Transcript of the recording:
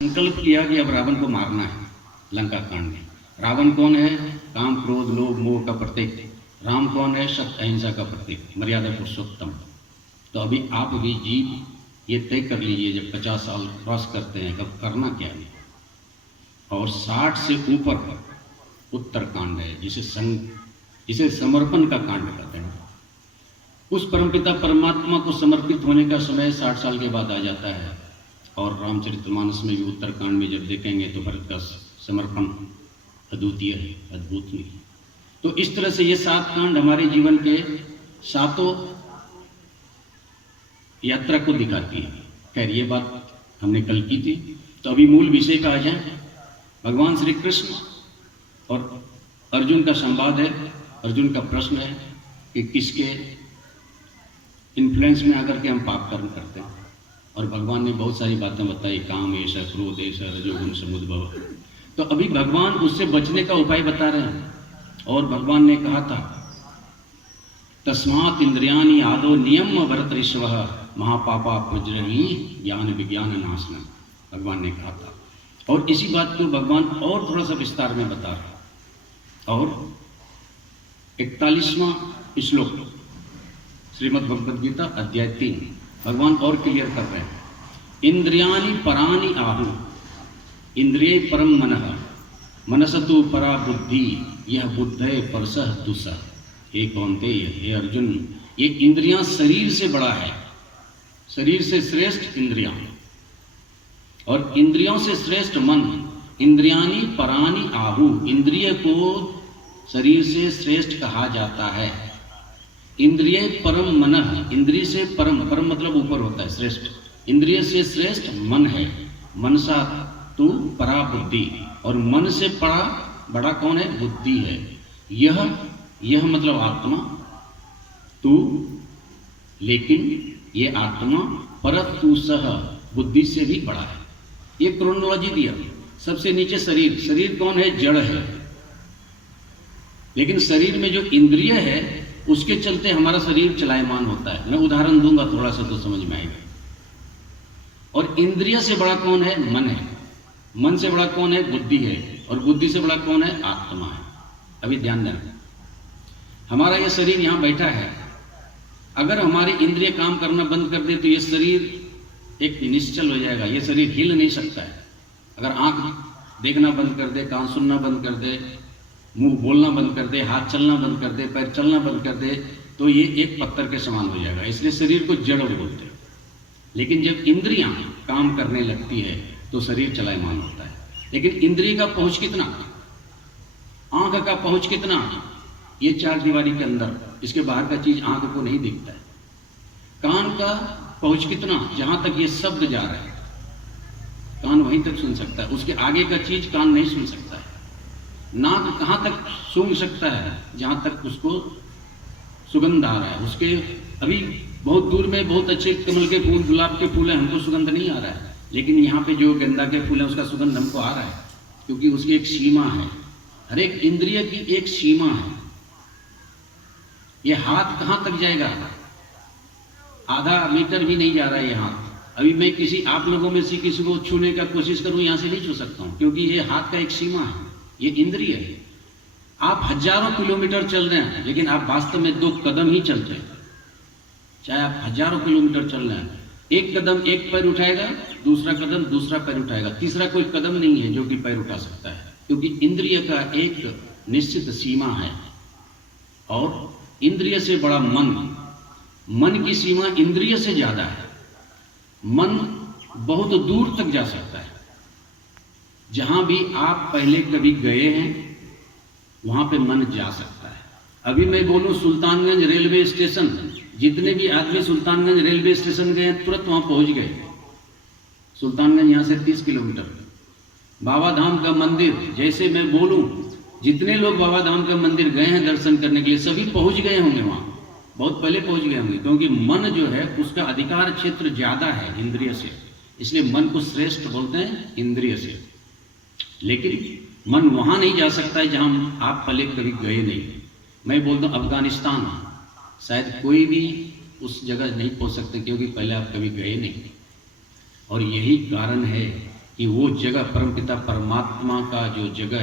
संकल्प किया कि अब रावण को मारना है। लंका कांड में रावण कौन है? काम क्रोध लोभ मोह का प्रतीक। राम कौन है? सत्य अहिंसा का प्रतीक, मर्यादा पुरुषोत्तम। तो अभी आप भी जीव ये तय कर लीजिए, जब 50 साल क्रॉस करते हैं कब करना क्या है। और 60 से ऊपर उत्तर कांड है, जिसे समर्पण का कांड कहते हैं। उस परमपिता परमात्मा को समर्पित होने का समय 60 साल के बाद आ जाता है। और रामचरितमानस में भी उत्तरकांड में जब देखेंगे तो भरत का समर्पण अद्वितीय है, अद्भुत नहीं। तो इस तरह से ये 7 कांड हमारे जीवन के 7 यात्रा को दिखाती है। खैर ये बात हमने कल की थी, तो अभी मूल विषय का आ जाए। भगवान श्री कृष्ण और अर्जुन का संवाद है। अर्जुन का प्रश्न है कि किसके इन्फ्लुएंस में आकर के हम पाप कर्म करते हैं। और भगवान ने बहुत सारी बातें बताई, काम ऐसा, क्रोध ऐसा, रजोगुण समुद्भव। तो अभी भगवान उससे बचने का उपाय बता रहे हैं। और भगवान ने कहा था, तस्मात् इंद्रियाणि आदो नियम्य भरत ऋषवः महापापा प्रज्रही ज्ञान विज्ञान नाशनम, भगवान ने कहा था। और इसी बात को भगवान और थोड़ा सा विस्तार में बता रहे। और 41वां श्लोक श्रीमद् भगवद गीता अध्याय 3 भगवान और क्लियर कर रहे हैं। इंद्रियाणि पराणि आहु, इंद्रिय परम मनः, मनसतु परा बुद्धि, यह बुद्धय परसः दुसः। हे कौन्तेय, हे अर्जुन, ये इंद्रियां शरीर से बड़ा है, शरीर से श्रेष्ठ इंद्रियां, और इंद्रियों से श्रेष्ठ मन। इंद्रियाणि पराणि आहु, इंद्रिय को शरीर से श्रेष्ठ कहा जाता है। इंद्रिय परम मनः, इंद्रिय से परम, परम मतलब ऊपर होता है, श्रेष्ठ। इंद्रिय से श्रेष्ठ मन है। मनसा तु परा बुद्धि, और मन से बड़ा कौन है? बुद्धि है। यह मतलब आत्मा। तू, लेकिन ये आत्मा परतुसः, बुद्धि से भी बड़ा है। ये क्रोनोलॉजी दिया। सबसे नीचे शरीर, शरीर कौन है? जड़ है। लेकिन शरीर में जो इंद्रिय है उसके चलते हमारा शरीर चलायमान होता है। मैं उदाहरण दूंगा थोड़ा सा तो समझ में आएगा। और इंद्रिय से बड़ा कौन है? मन है। मन से बड़ा कौन है? बुद्धि है। और बुद्धि से बड़ा कौन है? आत्मा है। अभी ध्यान देना, हमारा ये शरीर यहाँ बैठा है। अगर हमारी इंद्रिय काम करना बंद कर दे तो ये शरीर एक निश्चल हो जाएगा। ये शरीर हिल नहीं सकता है। अगर आंख देखना बंद कर दे, कान सुनना बंद कर दे, मुंह बोलना बंद कर दे, हाथ चलना बंद कर दे, पैर चलना बंद कर दे, तो ये एक पत्थर के समान हो जाएगा। इसलिए शरीर को जड़ बोलते हैं। लेकिन जब इंद्रियां काम करने लगती है तो शरीर चलायमान होता है। लेकिन इंद्रिय का पहुंच कितना? आंख का पहुंच कितना? ये 4 दीवारी के अंदर, इसके बाहर का चीज आंख को नहीं दिखता है। कान का पहुंच कितना? जहां तक ये शब्द जा रहा है कान वहीं तक सुन सकता है, उसके आगे का चीज कान नहीं सुन सकता है। नाक कहाँ तक सूंघ सकता है? जहां तक उसको सुगंध आ रहा है। उसके अभी बहुत दूर में बहुत अच्छे कमल के फूल, गुलाब के फूल हैं, हमको सुगंध नहीं आ रहा है। लेकिन यहाँ पे जो गेंदा के फूल है उसका सुगंध हमको आ रहा है, क्योंकि उसकी एक सीमा है। हर एक इंद्रिय की एक सीमा है। ये हाथ कहाँ तक जाएगा? आधा मीटर भी नहीं जा रहा है ये हाथ। अभी मैं आप लोगों में से किसी को छूने का कोशिश करूं, यहाँ से नहीं छू सकता हूँ, क्योंकि ये हाथ का एक सीमा है। ये इंद्रिय है। आप हजारों किलोमीटर चल रहे हैं, लेकिन आप वास्तव में 2 कदम ही चलते हैं। चाहे आप हजारों किलोमीटर चल रहे हैं, एक कदम एक पैर उठाएगा, दूसरा कदम दूसरा पैर उठाएगा, तीसरा कोई कदम नहीं है जो कि पैर उठा सकता है, क्योंकि इंद्रिय का एक निश्चित सीमा है। और इंद्रिय से बड़ा मन की सीमा इंद्रिय से ज्यादा है। मन बहुत दूर तक जा सकता है। जहां भी आप पहले कभी गए हैं वहां पे मन जा सकता है। अभी मैं बोलूं सुल्तानगंज रेलवे स्टेशन, जितने भी आदमी सुल्तानगंज रेलवे स्टेशन गए तुरंत वहां पहुंच गए। सुल्तानगंज यहां से 30 किलोमीटर। बाबा धाम का मंदिर, जैसे मैं बोलूं जितने लोग बाबा धाम का मंदिर गए हैं दर्शन करने के लिए, सभी पहुंच गए होंगे वहां, बहुत पहले पहुंच गए होंगे, क्योंकि मन जो है उसका अधिकार क्षेत्र ज्यादा है इंद्रिय से। इसलिए मन को श्रेष्ठ बोलते हैं इंद्रिय से। लेकिन मन वहां नहीं जा सकता है जहां आप पहले कभी गए नहीं। मैं बोलता हूं अफगानिस्तान, शायद कोई भी उस जगह नहीं पहुंच सकते, क्योंकि पहले आप कभी गए नहीं। और यही कारण है कि वो जगह परमपिता परमात्मा का जो जगह